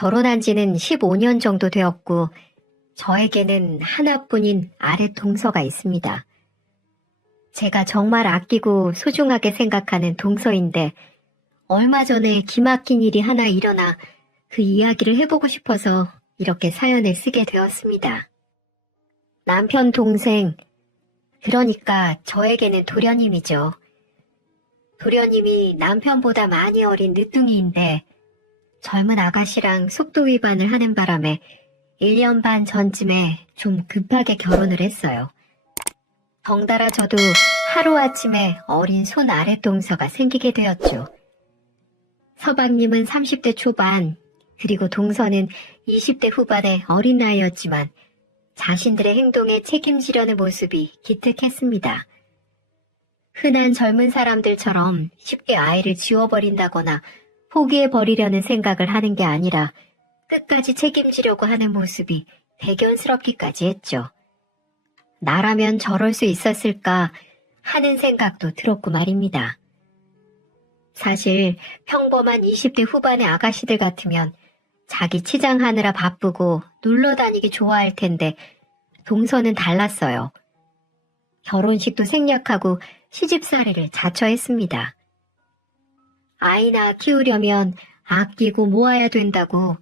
결혼한 지는 15년 정도 되었고, 저에게는 하나뿐인 아랫 동서가 있습니다. 제가 정말 아끼고 소중하게 생각하는 동서인데, 얼마 전에 기막힌 일이 하나 일어나 그 이야기를 해보고 싶어서 이렇게 사연을 쓰게 되었습니다. 남편 동생, 그러니까 저에게는 도련님이죠. 도련님이 남편보다 많이 어린 늦둥이인데 젊은 아가씨랑 속도 위반을 하는 바람에 1년 반 전쯤에 좀 급하게 결혼을 했어요. 덩달아 저도 하루아침에 어린 손 아랫동서가 생기게 되었죠. 서방님은 30대 초반, 그리고 동서는 20대 후반의 어린 나이였지만 자신들의 행동에 책임지려는 모습이 기특했습니다. 흔한 젊은 사람들처럼 쉽게 아이를 지워버린다거나 포기해버리려는 생각을 하는 게 아니라 끝까지 책임지려고 하는 모습이 대견스럽기까지 했죠. 나라면 저럴 수 있었을까 하는 생각도 들었고 말입니다. 사실 평범한 20대 후반의 아가씨들 같으면 자기 치장하느라 바쁘고 놀러 다니기 좋아할 텐데 동서는 달랐어요. 결혼식도 생략하고 시집살이를 자처했습니다. 아이나 키우려면 아끼고 모아야 된다고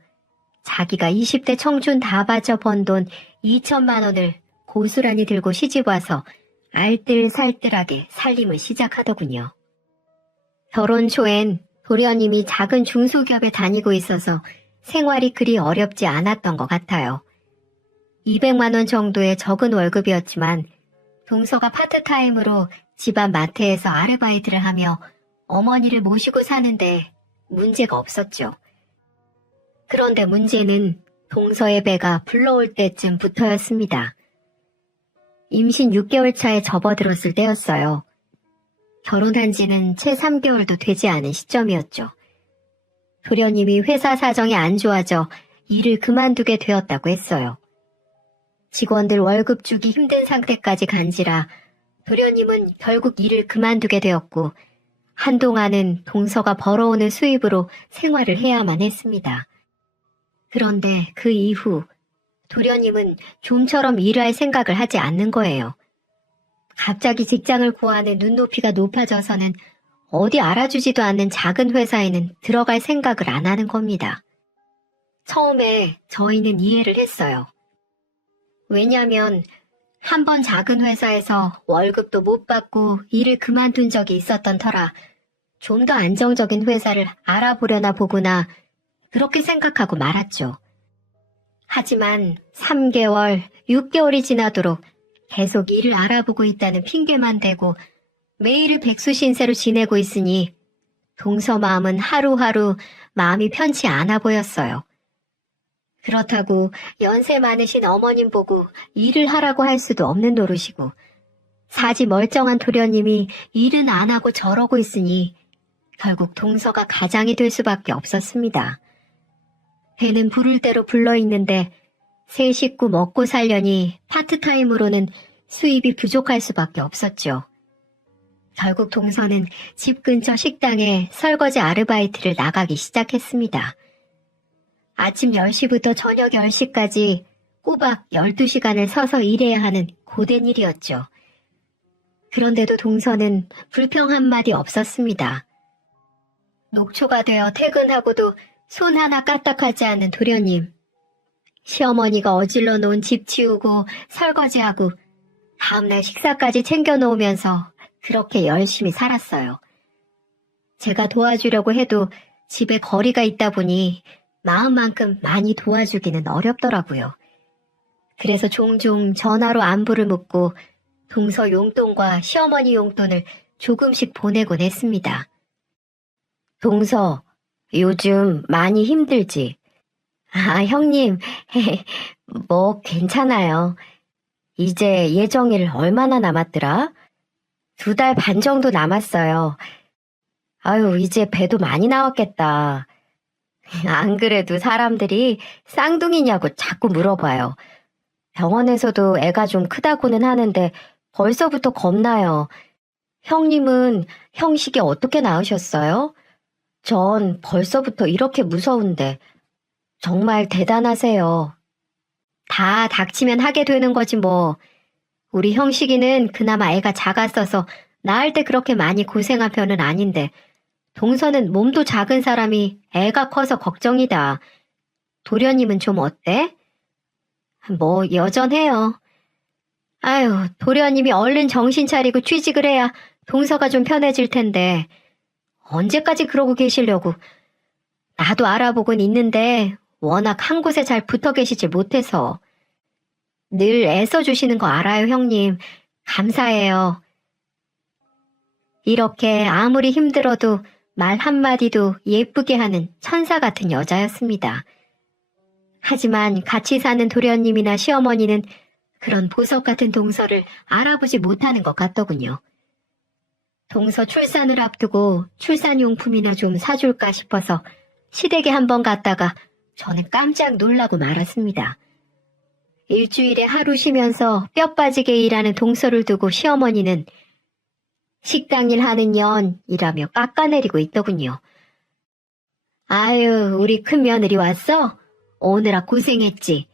자기가 20대 청춘 다 바쳐 번 돈 2천만 원을 고스란히 들고 시집와서 알뜰살뜰하게 살림을 시작하더군요. 결혼 초엔 도련님이 작은 중소기업에 다니고 있어서 생활이 그리 어렵지 않았던 것 같아요. 200만 원 정도의 적은 월급이었지만 동서가 파트타임으로 집안 마트에서 아르바이트를 하며 어머니를 모시고 사는데 문제가 없었죠. 그런데 문제는 동서의 배가 불러올 때쯤부터였습니다. 임신 6개월 차에 접어들었을 때였어요. 결혼한 지는 채 3개월도 되지 않은 시점이었죠. 도련님이 회사 사정이 안 좋아져 일을 그만두게 되었다고 했어요. 직원들 월급 주기 힘든 상태까지 간지라 도련님은 결국 일을 그만두게 되었고 한동안은 동서가 벌어오는 수입으로 생활을 해야만 했습니다. 그런데 그 이후 도련님은 좀처럼 일할 생각을 하지 않는 거예요. 갑자기 직장을 구하는 눈높이가 높아져서는 어디 알아주지도 않는 작은 회사에는 들어갈 생각을 안 하는 겁니다. 처음에 저희는 이해를 했어요. 왜냐하면 한 번 작은 회사에서 월급도 못 받고 일을 그만둔 적이 있었던 터라 좀 더 안정적인 회사를 알아보려나 보구나 그렇게 생각하고 말았죠. 하지만 3개월, 6개월이 지나도록 계속 일을 알아보고 있다는 핑계만 대고 매일을 백수신세로 지내고 있으니 동서 마음은 하루하루 마음이 편치 않아 보였어요. 그렇다고 연세 많으신 어머님 보고 일을 하라고 할 수도 없는 노릇이고 사지 멀쩡한 도련님이 일은 안 하고 저러고 있으니 결국 동서가 가장이 될 수밖에 없었습니다. 배는 부를 대로 불러있는데 세 식구 먹고 살려니 파트타임으로는 수입이 부족할 수밖에 없었죠. 결국 동서는 집 근처 식당에 설거지 아르바이트를 나가기 시작했습니다. 아침 10시부터 저녁 10시까지 꼬박 12시간을 서서 일해야 하는 고된 일이었죠. 그런데도 동서는 불평 한마디 없었습니다. 녹초가 되어 퇴근하고도 손 하나 까딱하지 않는 도련님. 시어머니가 어질러 놓은 집 치우고 설거지하고 다음날 식사까지 챙겨 놓으면서 그렇게 열심히 살았어요. 제가 도와주려고 해도 집에 거리가 있다 보니 마음만큼 많이 도와주기는 어렵더라고요. 그래서 종종 전화로 안부를 묻고 동서 용돈과 시어머니 용돈을 조금씩 보내곤 했습니다. 동서, 요즘 많이 힘들지? 아, 형님, 뭐 괜찮아요. 이제 예정일 얼마나 남았더라? 2달 반 정도 남았어요. 아유, 이제 배도 많이 나왔겠다. 안 그래도 사람들이 쌍둥이냐고 자꾸 물어봐요. 병원에서도 애가 좀 크다고는 하는데 벌써부터 겁나요. 형님은 형식이 어떻게 낳으셨어요? 전 벌써부터 이렇게 무서운데. 정말 대단하세요. 다 닥치면 하게 되는 거지 뭐. 우리 형식이는 그나마 애가 작았어서 낳을 때 그렇게 많이 고생한 편은 아닌데 동서는 몸도 작은 사람이 애가 커서 걱정이다. 도련님은 좀 어때? 뭐 여전해요. 아유, 도련님이 얼른 정신 차리고 취직을 해야 동서가 좀 편해질 텐데 언제까지 그러고 계시려고. 나도 알아보곤 있는데 워낙 한 곳에 잘 붙어 계시질 못해서. 늘 애써주시는 거 알아요, 형님. 감사해요. 이렇게 아무리 힘들어도 말 한마디도 예쁘게 하는 천사 같은 여자였습니다. 하지만 같이 사는 도련님이나 시어머니는 그런 보석 같은 동서를 알아보지 못하는 것 같더군요. 동서 출산을 앞두고 출산용품이나 좀 사줄까 싶어서 시댁에 한번 갔다가 저는 깜짝 놀라고 말았습니다. 일주일에 하루 쉬면서 뼈 빠지게 일하는 동서를 두고 시어머니는 식당일 하는 년이라며 깎아내리고 있더군요. 아유, 우리 큰 며느리 왔어? 오느라 고생했지.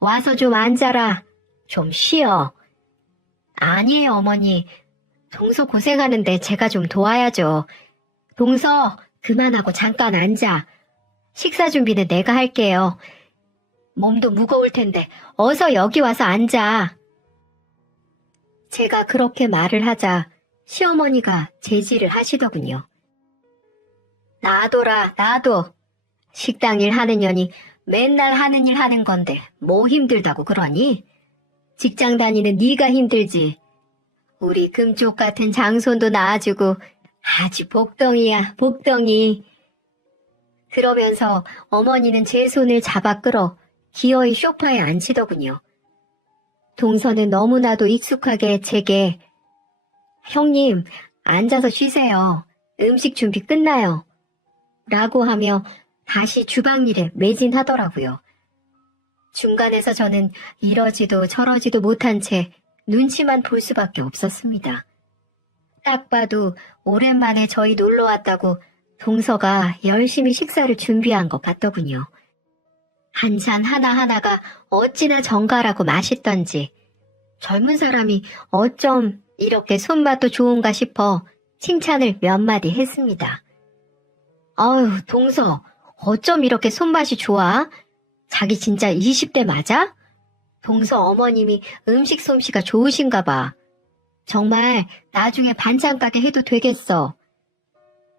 와서 좀 앉아라. 좀 쉬어. 아니에요, 어머니. 동서 고생하는데 제가 좀 도와야죠. 동서, 그만하고 잠깐 앉아. 식사 준비는 내가 할게요. 몸도 무거울 텐데 어서 여기 와서 앉아. 제가 그렇게 말을 하자 시어머니가 제지를 하시더군요. 놔둬라, 놔둬. 식당 일 하는 년이 맨날 하는 일 하는 건데 뭐 힘들다고 그러니? 직장 다니는 네가 힘들지. 우리 금쪽 같은 장손도 낳아주고 아주 복덩이야, 복덩이. 그러면서 어머니는 제 손을 잡아 끌어 기어이 소파에 앉히더군요. 동서는 너무나도 익숙하게 제게 형님, 앉아서 쉬세요. 음식 준비 끝나요. 라고 하며 다시 주방 일에 매진하더라고요. 중간에서 저는 이러지도 저러지도 못한 채 눈치만 볼 수밖에 없었습니다. 딱 봐도 오랜만에 저희 놀러 왔다고 동서가 열심히 식사를 준비한 것 같더군요. 반찬 하나하나가 어찌나 정갈하고 맛있던지 젊은 사람이 어쩜 이렇게 손맛도 좋은가 싶어 칭찬을 몇 마디 했습니다. 아유, 동서, 어쩜 이렇게 손맛이 좋아? 자기 진짜 20대 맞아? 동서 어머님이 음식 솜씨가 좋으신가 봐. 정말 나중에 반찬 가게 해도 되겠어.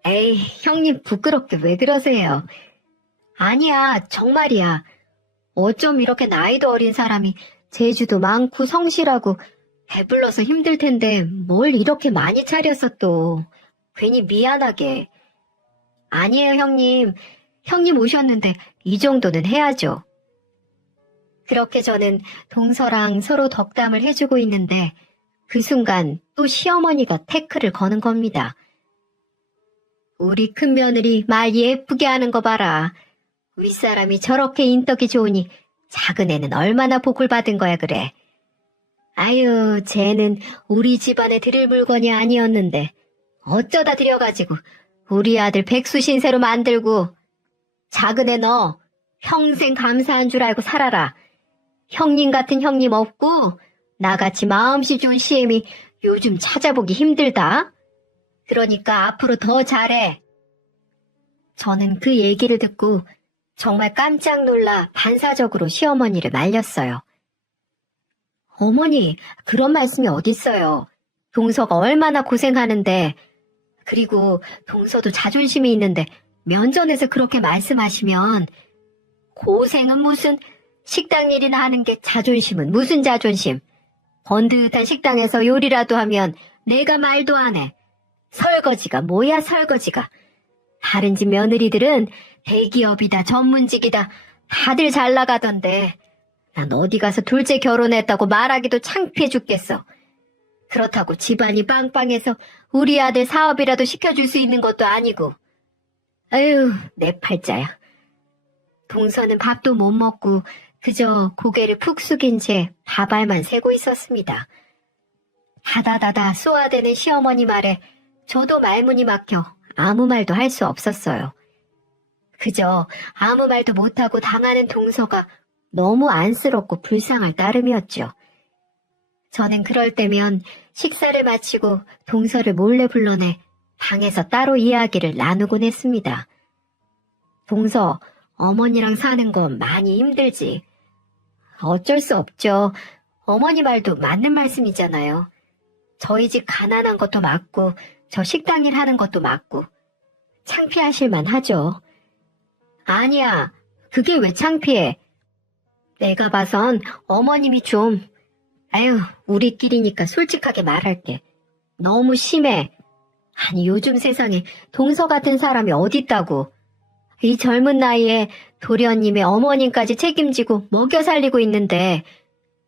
에이, 형님 부끄럽게 왜 그러세요? 아니야, 정말이야. 어쩜 이렇게 나이도 어린 사람이 재주도 많고 성실하고 배불러서 힘들 텐데 뭘 이렇게 많이 차렸어 또. 괜히 미안하게. 아니에요, 형님. 형님 오셨는데 이 정도는 해야죠. 그렇게 저는 동서랑 서로 덕담을 해주고 있는데 그 순간 또 시어머니가 태클을 거는 겁니다. 우리 큰며느리 말 예쁘게 하는 거 봐라. 윗사람이 저렇게 인덕이 좋으니 작은 애는 얼마나 복을 받은 거야 그래. 아유, 쟤는 우리 집안에 드릴 물건이 아니었는데 어쩌다 들여가지고 우리 아들 백수신세로 만들고. 작은 애 너 평생 감사한 줄 알고 살아라. 형님 같은 형님 없고 나같이 마음씨 좋은 시엠이 요즘 찾아보기 힘들다. 그러니까 앞으로 더 잘해. 저는 그 얘기를 듣고 정말 깜짝 놀라 반사적으로 시어머니를 말렸어요. 어머니, 그런 말씀이 어딨어요. 동서가 얼마나 고생하는데. 그리고 동서도 자존심이 있는데 면전에서 그렇게 말씀하시면 고생은 무슨, 식당 일이나 하는 게 자존심은 무슨 자존심. 번듯한 식당에서 요리라도 하면 내가 말도 안 해. 설거지가 뭐야 설거지가. 다른 집 며느리들은 대기업이다 전문직이다 다들 잘 나가던데 난 어디 가서 둘째 결혼했다고 말하기도 창피해 죽겠어. 그렇다고 집안이 빵빵해서 우리 아들 사업이라도 시켜줄 수 있는 것도 아니고. 아유, 내 팔자야. 동서는 밥도 못 먹고 그저 고개를 푹 숙인 채 밥알만 세고 있었습니다. 다다다다 쏘아대는 시어머니 말에 저도 말문이 막혀 아무 말도 할 수 없었어요. 그저 아무 말도 못하고 당하는 동서가 너무 안쓰럽고 불쌍할 따름이었죠. 저는 그럴 때면 식사를 마치고 동서를 몰래 불러내 방에서 따로 이야기를 나누곤 했습니다. 동서, 어머니랑 사는 건 많이 힘들지. 어쩔 수 없죠. 어머니 말도 맞는 말씀이잖아요. 저희 집 가난한 것도 맞고 저 식당 일 하는 것도 맞고 창피하실만 하죠. 아니야, 그게 왜 창피해? 내가 봐선 어머님이 좀, 아유, 우리끼리니까 솔직하게 말할게. 너무 심해. 아니, 요즘 세상에 동서 같은 사람이 어딨다고. 이 젊은 나이에 도련님의 어머님까지 책임지고 먹여 살리고 있는데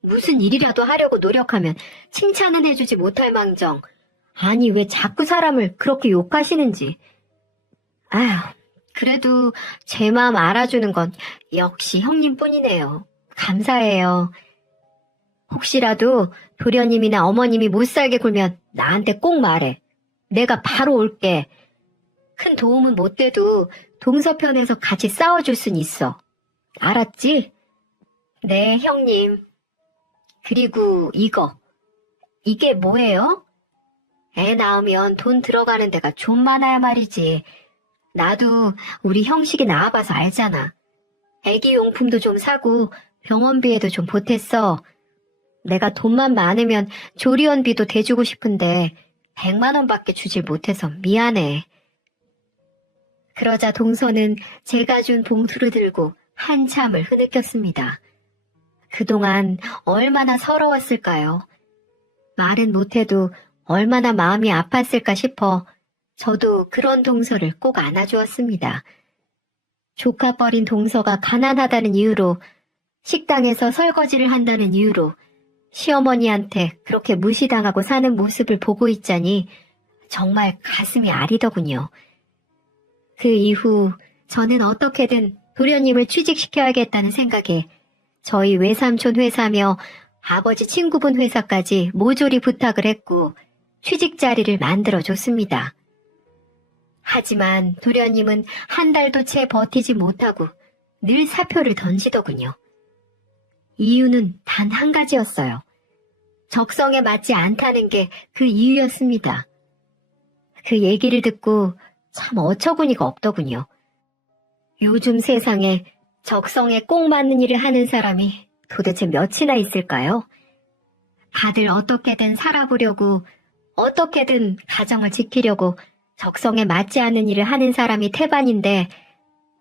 무슨 일이라도 하려고 노력하면 칭찬은 해주지 못할 망정. 아니, 왜 자꾸 사람을 그렇게 욕하시는지. 아휴, 그래도 제 마음 알아주는 건 역시 형님뿐이네요. 감사해요. 혹시라도 도련님이나 어머님이 못살게 굴면 나한테 꼭 말해. 내가 바로 올게. 큰 도움은 못 돼도 동서편에서 같이 싸워줄 순 있어. 알았지? 네, 형님. 그리고 이거. 이게 뭐예요? 애 낳으면 돈 들어가는 데가 좀 많아야 말이지. 나도 우리 형식이 낳아봐서 알잖아. 애기 용품도 좀 사고 병원비에도 좀 보탰어. 내가 돈만 많으면 조리원비도 대주고 싶은데 100만 원밖에 주질 못해서 미안해. 그러자 동서는 제가 준 봉투를 들고 한참을 흐느꼈습니다. 그동안 얼마나 서러웠을까요? 말은 못해도 얼마나 마음이 아팠을까 싶어 저도 그런 동서를 꼭 안아주었습니다. 조카뻘인 동서가 가난하다는 이유로, 식당에서 설거지를 한다는 이유로 시어머니한테 그렇게 무시당하고 사는 모습을 보고 있자니 정말 가슴이 아리더군요. 그 이후 저는 어떻게든 도련님을 취직시켜야겠다는 생각에 저희 외삼촌 회사며 아버지 친구분 회사까지 모조리 부탁을 했고 취직 자리를 만들어줬습니다. 하지만 도련님은 한 달도 채 버티지 못하고 늘 사표를 던지더군요. 이유는 단 한 가지였어요. 적성에 맞지 않다는 게 그 이유였습니다. 그 얘기를 듣고 참 어처구니가 없더군요. 요즘 세상에 적성에 꼭 맞는 일을 하는 사람이 도대체 몇이나 있을까요? 다들 어떻게든 살아보려고, 어떻게든 가정을 지키려고 적성에 맞지 않는 일을 하는 사람이 태반인데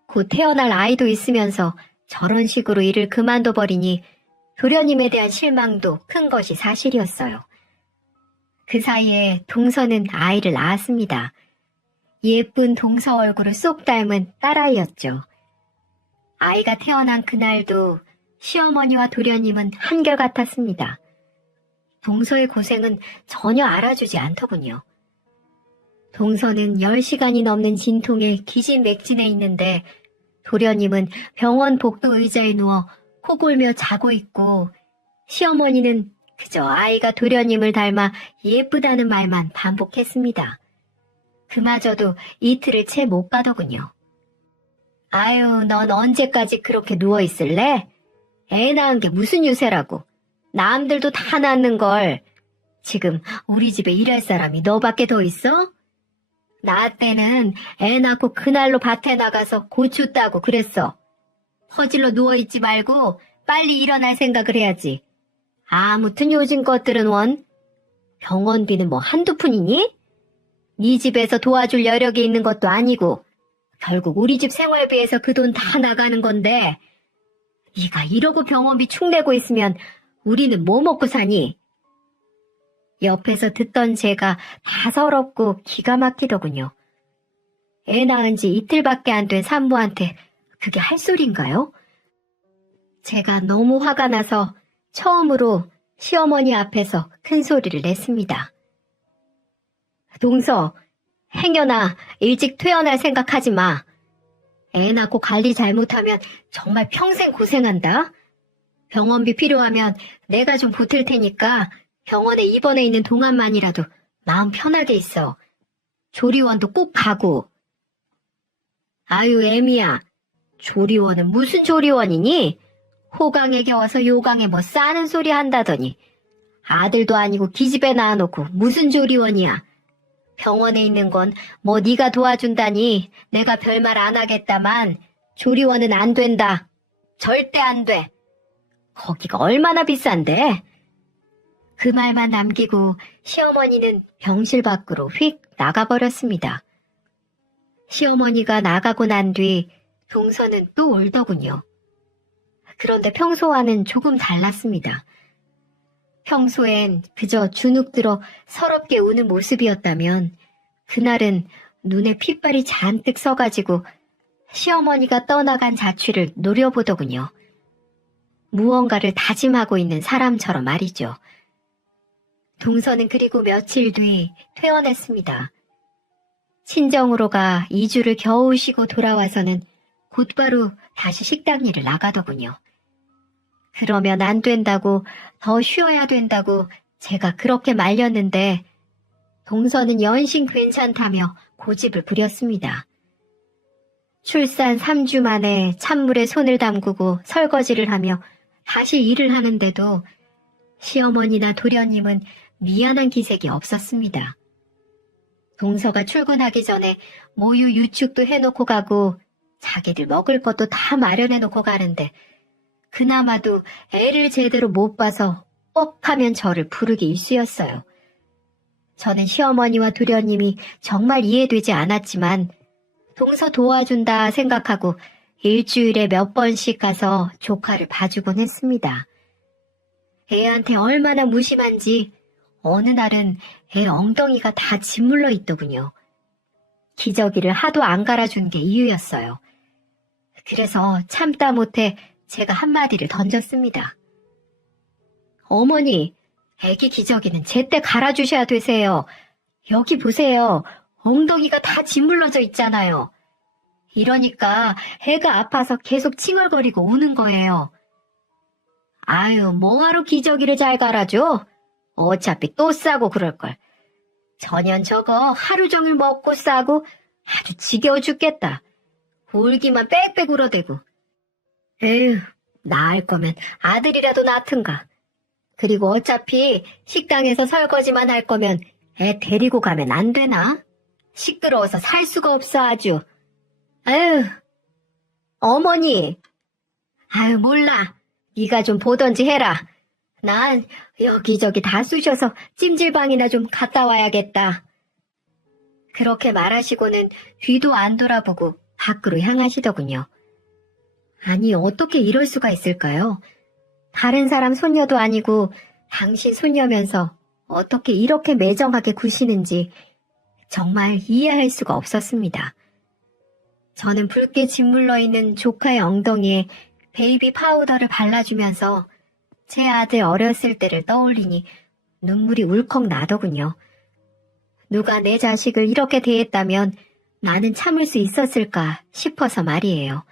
곧 태어날 아이도 있으면서 저런 식으로 일을 그만둬버리니 도련님에 대한 실망도 큰 것이 사실이었어요. 그 사이에 동서는 아이를 낳았습니다. 예쁜 동서 얼굴을 쏙 닮은 딸아이였죠. 아이가 태어난 그날도 시어머니와 도련님은 한결같았습니다. 동서의 고생은 전혀 알아주지 않더군요. 동서는 10시간이 넘는 진통에 기진맥진해 있는데 도련님은 병원 복도 의자에 누워 코 골며 자고 있고 시어머니는 그저 아이가 도련님을 닮아 예쁘다는 말만 반복했습니다. 그마저도 이틀을 채 못 가더군요. 아유, 넌 언제까지 그렇게 누워있을래? 애 낳은 게 무슨 유세라고. 남들도 다 낳는 걸. 지금 우리 집에 일할 사람이 너밖에 더 있어? 나 때는 애 낳고 그날로 밭에 나가서 고추 따고 그랬어. 허질로 누워있지 말고 빨리 일어날 생각을 해야지. 아무튼 요즘 것들은 원. 병원비는 뭐 한두 푼이니? 네 집에서 도와줄 여력이 있는 것도 아니고 결국 우리 집 생활비에서 그 돈 다 나가는 건데 네가 이러고 병원비 축 내고 있으면 우리는 뭐 먹고 사니? 옆에서 듣던 제가 다 서럽고 기가 막히더군요. 애 낳은 지 이틀밖에 안 된 산모한테 그게 할 소리인가요? 제가 너무 화가 나서 처음으로 시어머니 앞에서 큰 소리를 냈습니다. 동서, 행여나 일찍 퇴원할 생각하지 마. 애 낳고 관리 잘못하면 정말 평생 고생한다. 병원비 필요하면 내가 좀 보탤 테니까 병원에 입원해 있는 동안만이라도 마음 편하게 있어. 조리원도 꼭 가고. 아유, 애미야. 조리원은 무슨 조리원이니? 호강에 겨워서 요강에 뭐 싸는 소리 한다더니 아들도 아니고 기집애 낳아놓고 무슨 조리원이야. 병원에 있는 건 뭐 네가 도와준다니 내가 별말 안 하겠다만 조리원은 안 된다. 절대 안 돼. 거기가 얼마나 비싼데? 그 말만 남기고 시어머니는 병실 밖으로 휙 나가버렸습니다. 시어머니가 나가고 난 뒤 동서는 또 울더군요. 그런데 평소와는 조금 달랐습니다. 평소엔 그저 주눅 들어 서럽게 우는 모습이었다면 그날은 눈에 핏발이 잔뜩 서가지고 시어머니가 떠나간 자취를 노려보더군요. 무언가를 다짐하고 있는 사람처럼 말이죠. 동서는 그리고 며칠 뒤 퇴원했습니다. 친정으로 가 2주를 겨우 쉬고 돌아와서는 곧바로 다시 식당 일을 나가더군요. 그러면 안 된다고, 더 쉬어야 된다고 제가 그렇게 말렸는데 동서는 연신 괜찮다며 고집을 부렸습니다. 출산 3주 만에 찬물에 손을 담그고 설거지를 하며 다시 일을 하는데도 시어머니나 도련님은 미안한 기색이 없었습니다. 동서가 출근하기 전에 모유 유축도 해놓고 가고 자기들 먹을 것도 다 마련해놓고 가는데 그나마도 애를 제대로 못 봐서 뻑하면 저를 부르기 일쑤였어요. 저는 시어머니와 도련님이 정말 이해되지 않았지만 동서 도와준다 생각하고 일주일에 몇 번씩 가서 조카를 봐주곤 했습니다. 애한테 얼마나 무심한지 어느 날은 애 엉덩이가 다 짓물러 있더군요. 기저귀를 하도 안 갈아준 게 이유였어요. 그래서 참다 못해 제가 한마디를 던졌습니다. 어머니, 애기 기저귀는 제때 갈아주셔야 되세요. 여기 보세요. 엉덩이가 다 짓물러져 있잖아요. 이러니까 애가 아파서 계속 칭얼거리고 우는 거예요. 아유, 뭐하러 기저귀를 잘 갈아줘? 어차피 또 싸고 그럴걸. 전현 저거 하루 종일 먹고 싸고 아주 지겨워 죽겠다. 울기만 빽빽 울어대고. 에휴, 낳을 거면 아들이라도 낳든가. 그리고 어차피 식당에서 설거지만 할 거면 애 데리고 가면 안 되나? 시끄러워서 살 수가 없어 아주. 아유, 어머니. 아유, 몰라. 네가 좀 보던지 해라. 난 여기저기 다 쑤셔서 찜질방이나 좀 갔다 와야겠다. 그렇게 말하시고는 뒤도 안 돌아보고 밖으로 향하시더군요. 아니, 어떻게 이럴 수가 있을까요? 다른 사람 손녀도 아니고 당신 손녀면서 어떻게 이렇게 매정하게 구시는지 정말 이해할 수가 없었습니다. 저는 붉게 짓물러 있는 조카의 엉덩이에 베이비 파우더를 발라주면서 제 아들 어렸을 때를 떠올리니 눈물이 울컥 나더군요. 누가 내 자식을 이렇게 대했다면 나는 참을 수 있었을까 싶어서 말이에요.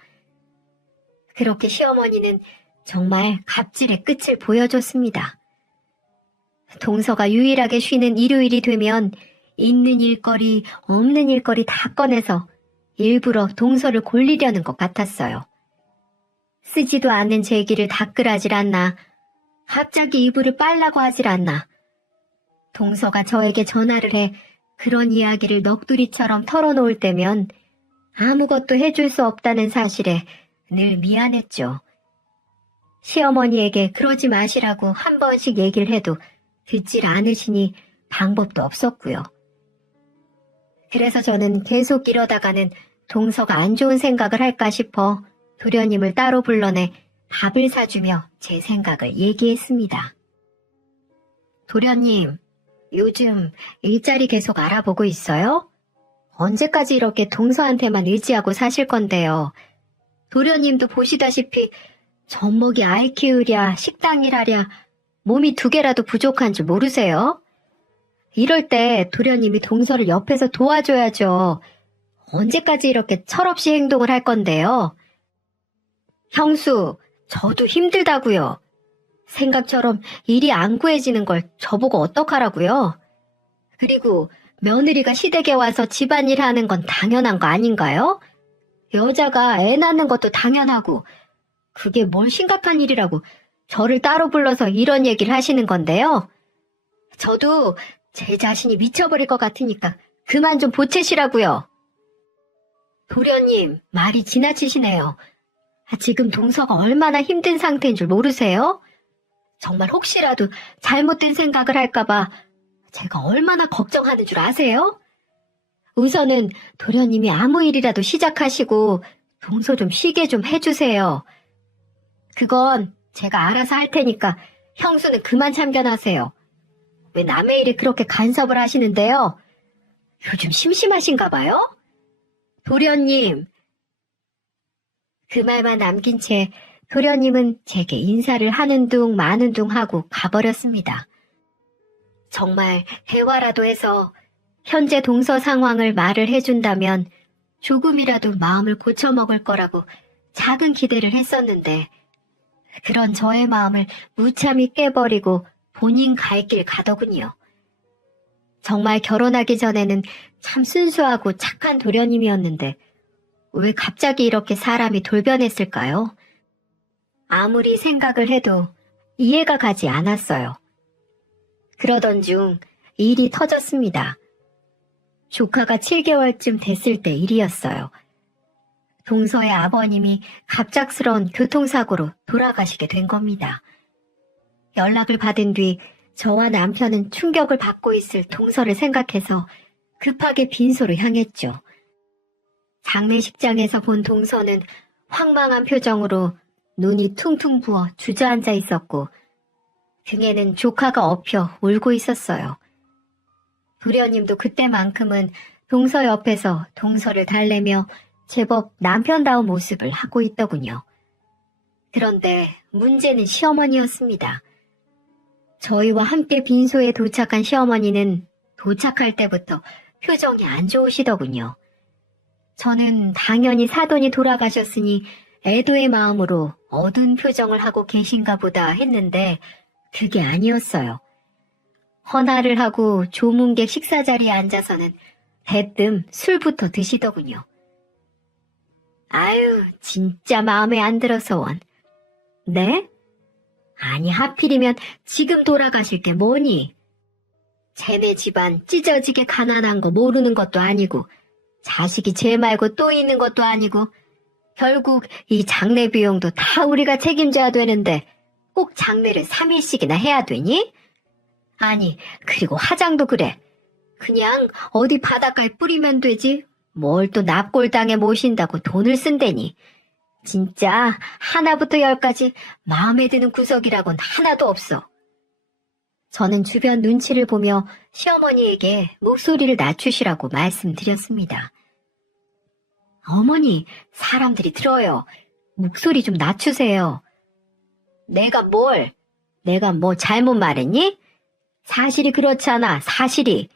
그렇게 시어머니는 정말 갑질의 끝을 보여줬습니다. 동서가 유일하게 쉬는 일요일이 되면 있는 일거리, 없는 일거리 다 꺼내서 일부러 동서를 골리려는 것 같았어요. 쓰지도 않는 제기를 닦으라질 않나, 갑자기 이불을 빨라고 하질 않나. 동서가 저에게 전화를 해 그런 이야기를 넋두리처럼 털어놓을 때면 아무것도 해줄 수 없다는 사실에 늘 미안했죠. 시어머니에게 그러지 마시라고 한 번씩 얘기를 해도 듣질 않으시니 방법도 없었고요. 그래서 저는 계속 이러다가는 동서가 안 좋은 생각을 할까 싶어 도련님을 따로 불러내 밥을 사주며 제 생각을 얘기했습니다. 도련님, 요즘 일자리 계속 알아보고 있어요? 언제까지 이렇게 동서한테만 의지하고 사실 건데요. 도련님도 보시다시피 젖먹이 아이 키우랴 식당 일하랴 몸이 2개라도 부족한 줄 모르세요? 이럴 때 도련님이 동서를 옆에서 도와줘야죠. 언제까지 이렇게 철없이 행동을 할 건데요. 형수, 저도 힘들다고요. 생각처럼 일이 안 구해지는 걸 저보고 어떡하라고요? 그리고 며느리가 시댁에 와서 집안일 하는 건 당연한 거 아닌가요? 여자가 애 낳는 것도 당연하고 그게 뭘 심각한 일이라고 저를 따로 불러서 이런 얘기를 하시는 건데요. 저도 제 자신이 미쳐버릴 것 같으니까 그만 좀 보채시라고요. 도련님, 말이 지나치시네요. 지금 동서가 얼마나 힘든 상태인 줄 모르세요? 정말 혹시라도 잘못된 생각을 할까봐 제가 얼마나 걱정하는 줄 아세요? 우선은 도련님이 아무 일이라도 시작하시고 동서 좀 쉬게 좀 해주세요. 그건 제가 알아서 할 테니까 형수는 그만 참견하세요. 왜 남의 일에 그렇게 간섭을 하시는데요? 요즘 심심하신가 봐요? 도련님. 그 말만 남긴 채 도련님은 제게 인사를 하는 둥 마는 둥 하고 가버렸습니다. 정말 대화라도 해서 현재 동서 상황을 말을 해준다면 조금이라도 마음을 고쳐먹을 거라고 작은 기대를 했었는데 그런 저의 마음을 무참히 깨버리고 본인 갈 길 가더군요. 정말 결혼하기 전에는 참 순수하고 착한 도련님이었는데 왜 갑자기 이렇게 사람이 돌변했을까요? 아무리 생각을 해도 이해가 가지 않았어요. 그러던 중 일이 터졌습니다. 조카가 7개월쯤 됐을 때 일이었어요. 동서의 아버님이 갑작스러운 교통사고로 돌아가시게 된 겁니다. 연락을 받은 뒤 저와 남편은 충격을 받고 있을 동서를 생각해서 급하게 빈소로 향했죠. 장례식장에서 본 동서는 황망한 표정으로 눈이 퉁퉁 부어 주저앉아 있었고 등에는 조카가 엎여 울고 있었어요. 도련님도 그때만큼은 동서 옆에서 동서를 달래며 제법 남편다운 모습을 하고 있더군요. 그런데 문제는 시어머니였습니다. 저희와 함께 빈소에 도착한 시어머니는 도착할 때부터 표정이 안 좋으시더군요. 저는 당연히 사돈이 돌아가셨으니 애도의 마음으로 어두운 표정을 하고 계신가 보다 했는데 그게 아니었어요. 헌화를 하고 조문객 식사 자리에 앉아서는 대뜸 술부터 드시더군요. 아유, 진짜 마음에 안 들어서 원. 네? 아니, 하필이면 지금 돌아가실 게 뭐니? 쟤네 집안 찢어지게 가난한 거 모르는 것도 아니고 자식이 쟤 말고 또 있는 것도 아니고 결국 이 장례 비용도 다 우리가 책임져야 되는데 꼭 장례를 3일씩이나 해야 되니? 아니, 그리고 화장도 그래. 그냥 어디 바닷가에 뿌리면 되지. 뭘 또 납골당에 모신다고 돈을 쓴다니. 진짜 하나부터 열까지 마음에 드는 구석이라곤 하나도 없어. 저는 주변 눈치를 보며 시어머니에게 목소리를 낮추시라고 말씀드렸습니다. 어머니, 사람들이 들어요. 목소리 좀 낮추세요. 내가 뭐 잘못 말했니? 사실이 그렇잖아, 사실이.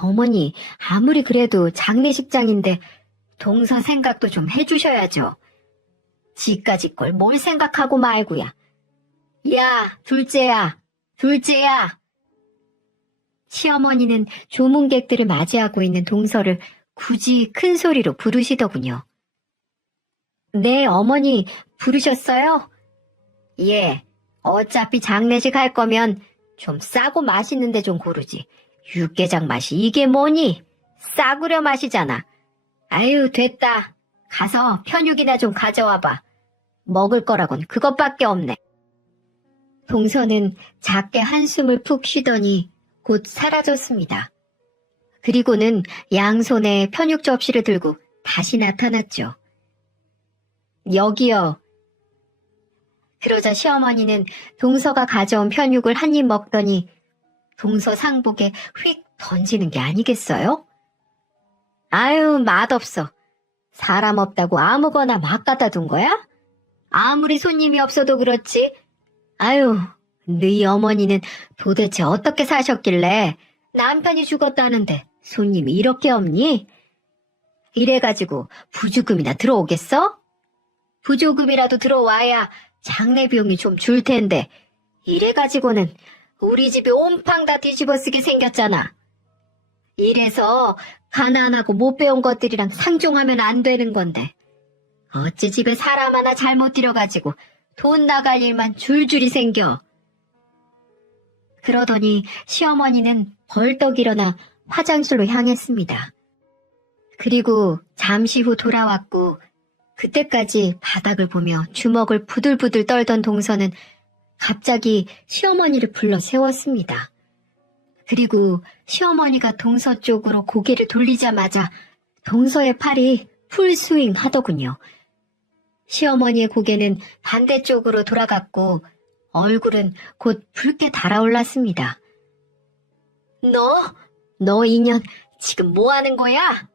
어머니, 아무리 그래도 장례식장인데 동서 생각도 좀 해주셔야죠. 지까지 걸 뭘 생각하고 말고야. 야, 둘째야. 시어머니는 조문객들을 맞이하고 있는 동서를 굳이 큰 소리로 부르시더군요. 네, 어머니, 부르셨어요? 예, 어차피 장례식 할 거면 좀 싸고 맛있는데 좀 고르지. 육개장 맛이 이게 뭐니? 싸구려 맛이잖아. 아유, 됐다. 가서 편육이나 좀 가져와봐. 먹을 거라곤 그것밖에 없네. 동서는 작게 한숨을 푹 쉬더니 곧 사라졌습니다. 그리고는 양손에 편육 접시를 들고 다시 나타났죠. 여기요. 그러자 시어머니는 동서가 가져온 편육을 한 입 먹더니 동서 상복에 휙 던지는 게 아니겠어요? 아유, 맛없어. 사람 없다고 아무거나 막 갖다 둔 거야? 아무리 손님이 없어도 그렇지. 아유, 너희 어머니는 도대체 어떻게 사셨길래 남편이 죽었다는데 손님이 이렇게 없니? 이래가지고 부조금이나 들어오겠어? 부조금이라도 들어와야 장례 비용이 좀 줄 텐데 이래가지고는 우리 집이 온팡 다 뒤집어 쓰게 생겼잖아. 이래서 가난하고 못 배운 것들이랑 상종하면 안 되는 건데. 어찌 집에 사람 하나 잘못 들여가지고 돈 나갈 일만 줄줄이 생겨. 그러더니 시어머니는 벌떡 일어나 화장실로 향했습니다. 그리고 잠시 후 돌아왔고 그때까지 바닥을 보며 주먹을 부들부들 떨던 동서는 갑자기 시어머니를 불러 세웠습니다. 그리고 시어머니가 동서 쪽으로 고개를 돌리자마자 동서의 팔이 풀스윙 하더군요. 시어머니의 고개는 반대쪽으로 돌아갔고 얼굴은 곧 붉게 달아올랐습니다. 너 이년 지금 뭐 하는 거야?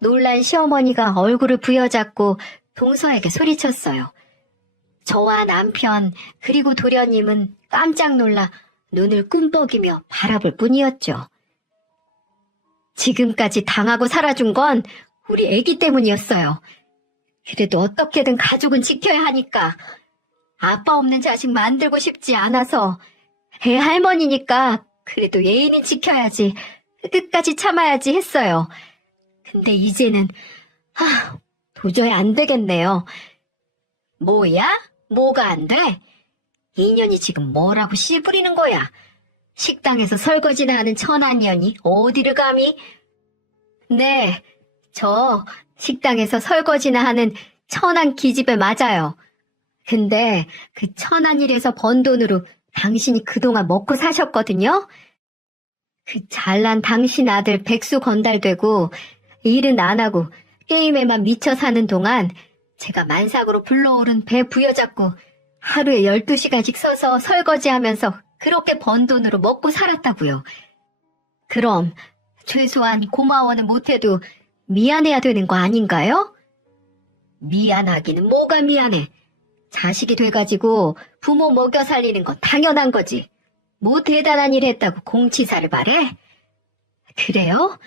놀란 시어머니가 얼굴을 부여잡고 동서에게 소리쳤어요. 저와 남편 그리고 도련님은 깜짝 놀라 눈을 꿈뻑이며 바라볼 뿐이었죠. 지금까지 당하고 살아준 건 우리 애기 때문이었어요. 그래도 어떻게든 가족은 지켜야 하니까 아빠 없는 자식 만들고 싶지 않아서 애 할머니니까 그래도 예의는 지켜야지 끝까지 참아야지 했어요. 근데 이제는 도저히 안 되겠네요. 뭐야? 뭐가 안 돼? 이년이 지금 뭐라고 씨부리는 거야? 식당에서 설거지나 하는 천한년이 어디를 감히? 네, 저 식당에서 설거지나 하는 천한 기집애 맞아요. 근데 그 천한 일에서 번 돈으로 당신이 그동안 먹고 사셨거든요? 그 잘난 당신 아들 백수 건달되고 일은 안 하고 게임에만 미쳐 사는 동안 제가 만삭으로 불러오른 배 부여잡고 하루에 12시간씩 서서 설거지하면서 그렇게 번 돈으로 먹고 살았다고요. 그럼 최소한 고마워는 못해도 미안해야 되는 거 아닌가요? 미안하기는 뭐가 미안해. 자식이 돼가지고 부모 먹여 살리는 건 당연한 거지. 뭐 대단한 일 했다고 공치사를 바래? 그래요?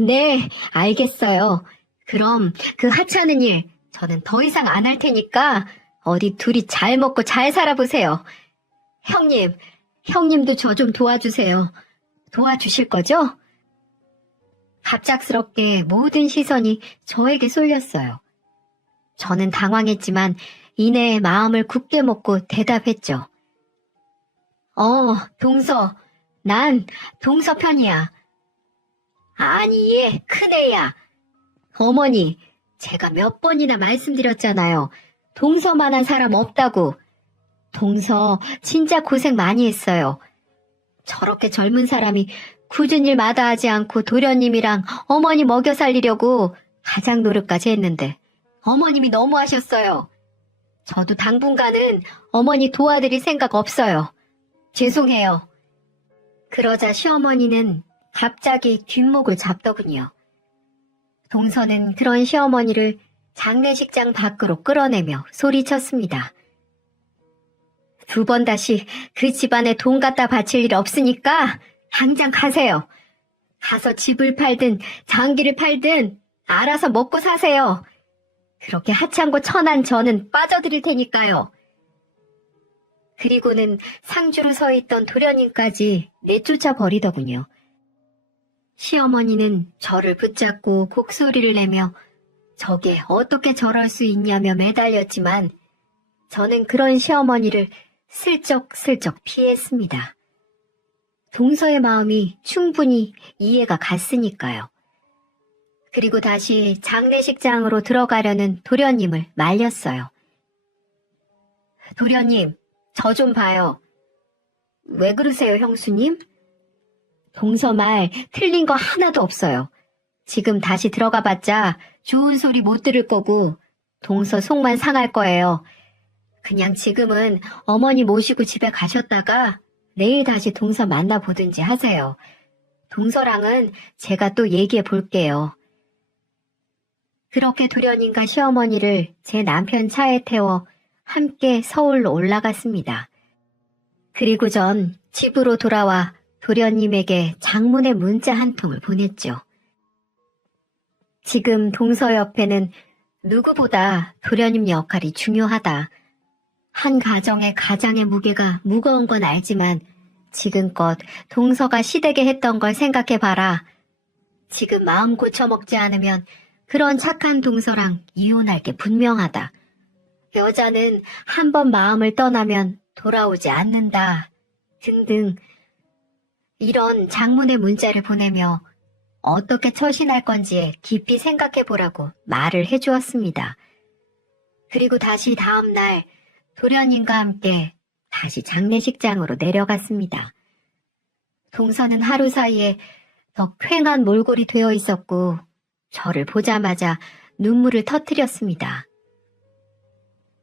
네, 알겠어요. 그럼 그 하찮은 일 저는 더 이상 안 할 테니까 어디 둘이 잘 먹고 잘 살아보세요. 형님도 저 좀 도와주세요. 도와주실 거죠? 갑작스럽게 모든 시선이 저에게 쏠렸어요. 저는 당황했지만 이내 마음을 굳게 먹고 대답했죠. 동서. 난 동서 편이야. 아니, 얘 큰애야. 어머니, 제가 몇 번이나 말씀드렸잖아요. 동서만한 사람 없다고. 동서 진짜 고생 많이 했어요. 저렇게 젊은 사람이 굳은 일 마다하지 않고 도련님이랑 어머니 먹여 살리려고 가장 노력까지 했는데 어머님이 너무하셨어요. 저도 당분간은 어머니 도와드릴 생각 없어요. 죄송해요. 그러자 시어머니는 갑자기 뒷목을 잡더군요. 동서는 그런 시어머니를 장례식장 밖으로 끌어내며 소리쳤습니다. 두 번 다시 그 집안에 돈 갖다 바칠 일 없으니까 당장 가세요. 가서 집을 팔든 장기를 팔든 알아서 먹고 사세요. 그렇게 하찮고 천한 저는 빠져드릴 테니까요. 그리고는 상주로 서 있던 도련님까지 내쫓아 버리더군요. 시어머니는 저를 붙잡고 곡소리를 내며 저게 어떻게 저럴 수 있냐며 매달렸지만 저는 그런 시어머니를 슬쩍슬쩍 피했습니다. 동서의 마음이 충분히 이해가 갔으니까요. 그리고 다시 장례식장으로 들어가려는 도련님을 말렸어요. 도련님, 저 좀 봐요. 왜 그러세요, 형수님? 동서 말 틀린 거 하나도 없어요. 지금 다시 들어가 봤자 좋은 소리 못 들을 거고 동서 속만 상할 거예요. 그냥 지금은 어머니 모시고 집에 가셨다가 내일 다시 동서 만나보든지 하세요. 동서랑은 제가 또 얘기해 볼게요. 그렇게 도련님과 시어머니를 제 남편 차에 태워 함께 서울로 올라갔습니다. 그리고 전 집으로 돌아와 도련님에게 장문의 문자 한 통을 보냈죠. 지금 동서 옆에는 누구보다 도련님 역할이 중요하다. 한 가정의 가장의 무게가 무거운 건 알지만 지금껏 동서가 시댁에 했던 걸 생각해봐라. 지금 마음 고쳐먹지 않으면 그런 착한 동서랑 이혼할 게 분명하다. 여자는 한 번 마음을 떠나면 돌아오지 않는다. 등등 이런 장문의 문자를 보내며 어떻게 처신할 건지 깊이 생각해 보라고 말을 해주었습니다. 그리고 다시 다음날 도련님과 함께 다시 장례식장으로 내려갔습니다. 동서는 하루 사이에 더 퀭한 몰골이 되어 있었고 저를 보자마자 눈물을 터뜨렸습니다.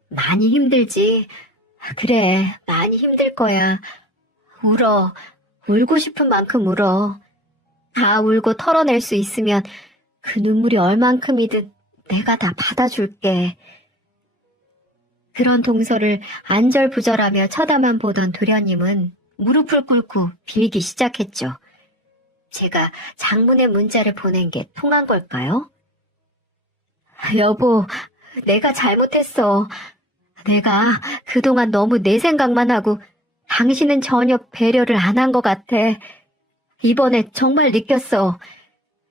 많이 힘들지. 그래, 많이 힘들 거야. 울어. 울고 싶은 만큼 울어. 다 울고 털어낼 수 있으면 그 눈물이 얼만큼이든 내가 다 받아줄게. 그런 동서를 안절부절하며 쳐다만 보던 도련님은 무릎을 꿇고 빌기 시작했죠. 제가 장문의 문자를 보낸 게 통한 걸까요? 여보, 내가 잘못했어. 내가 그동안 너무 내 생각만 하고 당신은 전혀 배려를 안 한 것 같아. 이번에 정말 느꼈어.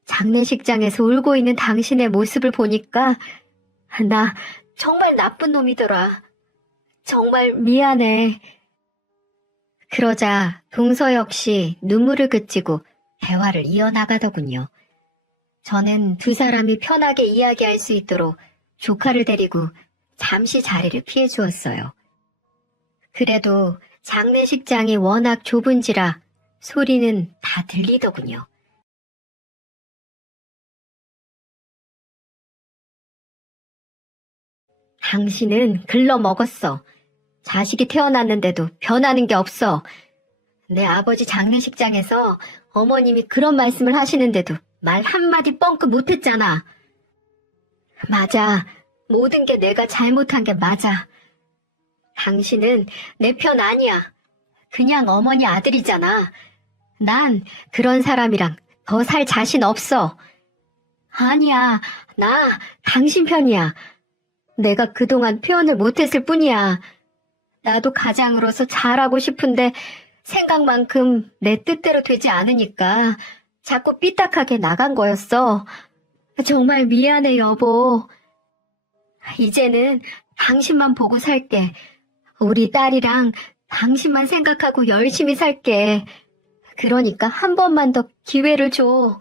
장례식장에서 울고 있는 당신의 모습을 보니까 나 정말 나쁜 놈이더라. 정말 미안해. 그러자 동서 역시 눈물을 그치고 대화를 이어나가더군요. 저는 두 사람이 편하게 이야기할 수 있도록 조카를 데리고 잠시 자리를 피해 주었어요. 그래도 장례식장이 워낙 좁은지라 소리는 다 들리더군요. 당신은 글러먹었어. 자식이 태어났는데도 변하는 게 없어. 내 아버지 장례식장에서 어머님이 그런 말씀을 하시는데도 말 한마디 뻥끗 못했잖아. 맞아. 모든 게 내가 잘못한 게 맞아. 당신은 내 편 아니야. 그냥 어머니 아들이잖아. 난 그런 사람이랑 더 살 자신 없어. 아니야. 나 당신 편이야. 내가 그동안 표현을 못했을 뿐이야. 나도 가장으로서 잘하고 싶은데 생각만큼 내 뜻대로 되지 않으니까 자꾸 삐딱하게 나간 거였어. 정말 미안해, 여보. 이제는 당신만 보고 살게. 우리 딸이랑 당신만 생각하고 열심히 살게. 그러니까 한 번만 더 기회를 줘.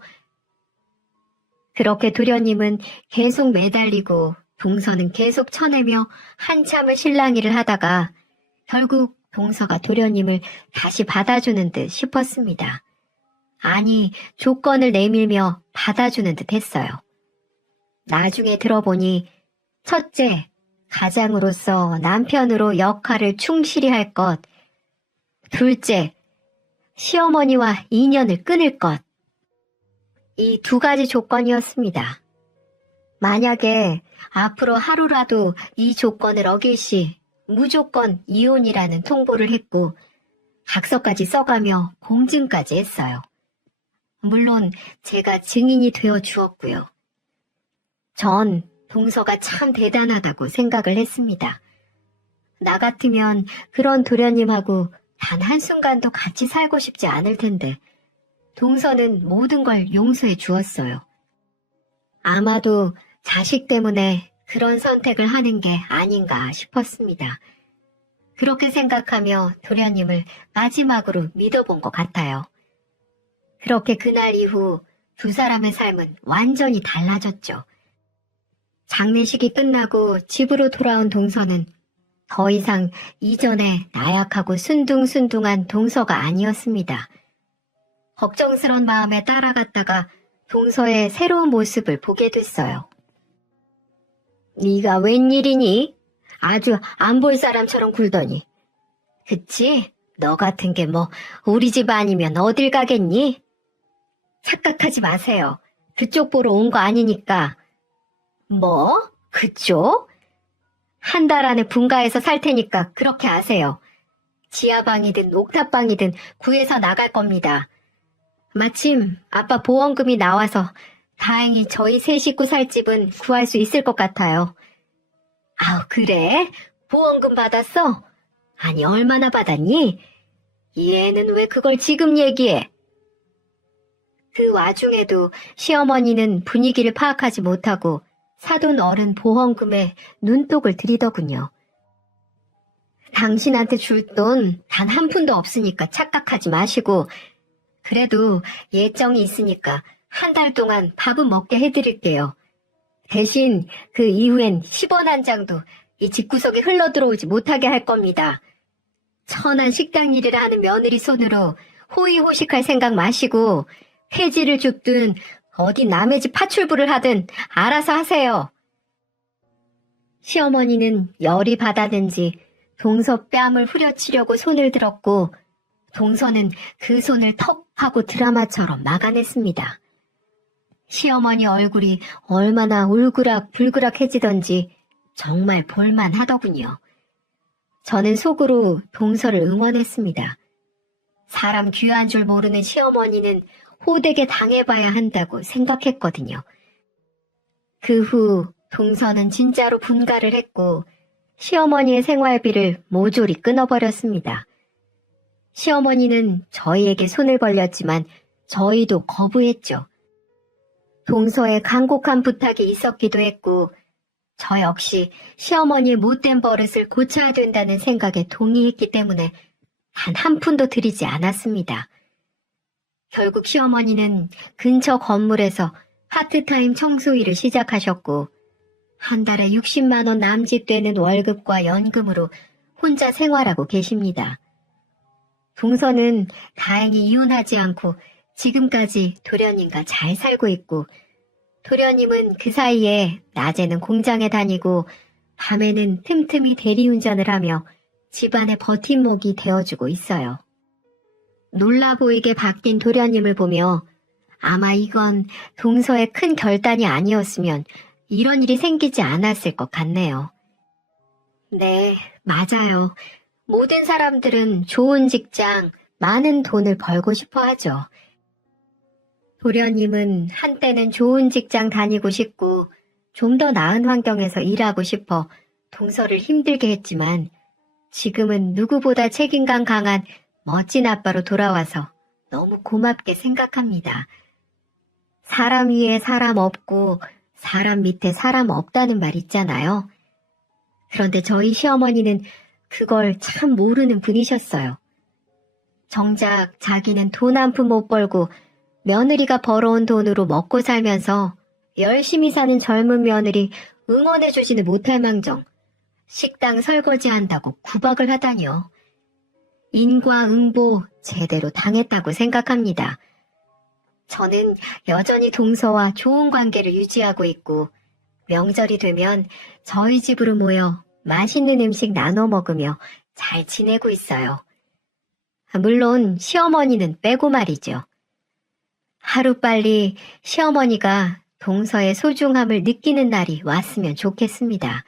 그렇게 도련님은 계속 매달리고 동서는 계속 쳐내며 한참을 실랑이를 하다가 결국 동서가 도련님을 다시 받아주는 듯 싶었습니다. 아니, 조건을 내밀며 받아주는 듯 했어요. 나중에 들어보니 첫째, 가장으로서 남편으로 역할을 충실히 할 것. 둘째, 시어머니와 인연을 끊을 것. 이 두 가지 조건이었습니다. 만약에 앞으로 하루라도 이 조건을 어길 시 무조건 이혼이라는 통보를 했고 각서까지 써가며 공증까지 했어요. 물론 제가 증인이 되어 주었고요. 전 동서가 참 대단하다고 생각을 했습니다. 나 같으면 그런 도련님하고 단 한순간도 같이 살고 싶지 않을 텐데 동서는 모든 걸 용서해 주었어요. 아마도 자식 때문에 그런 선택을 하는 게 아닌가 싶었습니다. 그렇게 생각하며 도련님을 마지막으로 믿어본 것 같아요. 그렇게 그날 이후 두 사람의 삶은 완전히 달라졌죠. 장례식이 끝나고 집으로 돌아온 동서는 더 이상 이전에 나약하고 순둥순둥한 동서가 아니었습니다. 걱정스런 마음에 따라갔다가 동서의 새로운 모습을 보게 됐어요. 네가 웬일이니? 아주 안 볼 사람처럼 굴더니. 그치? 너 같은 게 뭐 우리 집 아니면 어딜 가겠니? 착각하지 마세요. 그쪽 보러 온 거 아니니까. 뭐? 그쪽? 한 달 안에 분가해서 살 테니까 그렇게 아세요. 지하방이든 옥탑방이든 구해서 나갈 겁니다. 마침 아빠 보험금이 나와서 다행히 저희 세 식구 살 집은 구할 수 있을 것 같아요. 아우, 그래? 보험금 받았어? 아니, 얼마나 받았니? 얘는 왜 그걸 지금 얘기해? 그 와중에도 시어머니는 분위기를 파악하지 못하고 사돈 어른 보험금에 눈독을 들이더군요. 당신한테 줄 돈 단 한 푼도 없으니까 착각하지 마시고, 그래도 예정이 있으니까 한 달 동안 밥은 먹게 해드릴게요. 대신 그 이후엔 10원 한 장도 이 집구석에 흘러들어오지 못하게 할 겁니다. 천한 식당 일을 하는 며느리 손으로 호의호식할 생각 마시고 회지를 줍든 어디 남의 집 파출부를 하든 알아서 하세요. 시어머니는 열이 받았는지 동서 뺨을 후려치려고 손을 들었고, 동서는 그 손을 턱 하고 드라마처럼 막아냈습니다. 시어머니 얼굴이 얼마나 울그락불그락해지던지 정말 볼만하더군요. 저는 속으로 동서를 응원했습니다. 사람 귀한 줄 모르는 시어머니는 호되게 당해봐야 한다고 생각했거든요. 그 후 동서는 진짜로 분가를 했고 시어머니의 생활비를 모조리 끊어버렸습니다. 시어머니는 저희에게 손을 벌렸지만 저희도 거부했죠. 동서의 간곡한 부탁이 있었기도 했고 저 역시 시어머니의 못된 버릇을 고쳐야 된다는 생각에 동의했기 때문에 단 한 푼도 드리지 않았습니다. 결국 시어머니는 근처 건물에서 파트타임 청소 일을 시작하셨고 한 달에 60만 원 남짓되는 월급과 연금으로 혼자 생활하고 계십니다. 동서는 다행히 이혼하지 않고 지금까지 도련님과 잘 살고 있고 도련님은 그 사이에 낮에는 공장에 다니고 밤에는 틈틈이 대리운전을 하며 집안의 버팀목이 되어주고 있어요. 놀라 보이게 바뀐 도련님을 보며 아마 이건 동서의 큰 결단이 아니었으면 이런 일이 생기지 않았을 것 같네요. 네, 맞아요. 모든 사람들은 좋은 직장, 많은 돈을 벌고 싶어 하죠. 도련님은 한때는 좋은 직장 다니고 싶고 좀 더 나은 환경에서 일하고 싶어 동서를 힘들게 했지만 지금은 누구보다 책임감 강한 멋진 아빠로 돌아와서 너무 고맙게 생각합니다. 사람 위에 사람 없고 사람 밑에 사람 없다는 말 있잖아요. 그런데 저희 시어머니는 그걸 참 모르는 분이셨어요. 정작 자기는 돈 한 푼 못 벌고 며느리가 벌어온 돈으로 먹고 살면서 열심히 사는 젊은 며느리 응원해주지는 못할 망정 식당 설거지한다고 구박을 하다니요. 인과응보 제대로 당했다고 생각합니다. 저는 여전히 동서와 좋은 관계를 유지하고 있고 명절이 되면 저희 집으로 모여 맛있는 음식 나눠 먹으며 잘 지내고 있어요. 물론 시어머니는 빼고 말이죠. 하루빨리 시어머니가 동서의 소중함을 느끼는 날이 왔으면 좋겠습니다.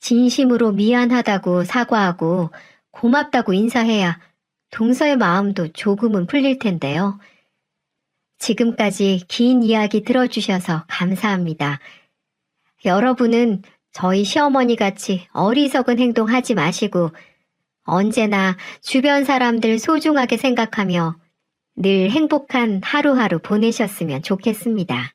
진심으로 미안하다고 사과하고 고맙다고 인사해야 동서의 마음도 조금은 풀릴 텐데요. 지금까지 긴 이야기 들어주셔서 감사합니다. 여러분은 저희 시어머니 같이 어리석은 행동하지 마시고 언제나 주변 사람들 소중하게 생각하며 늘 행복한 하루하루 보내셨으면 좋겠습니다.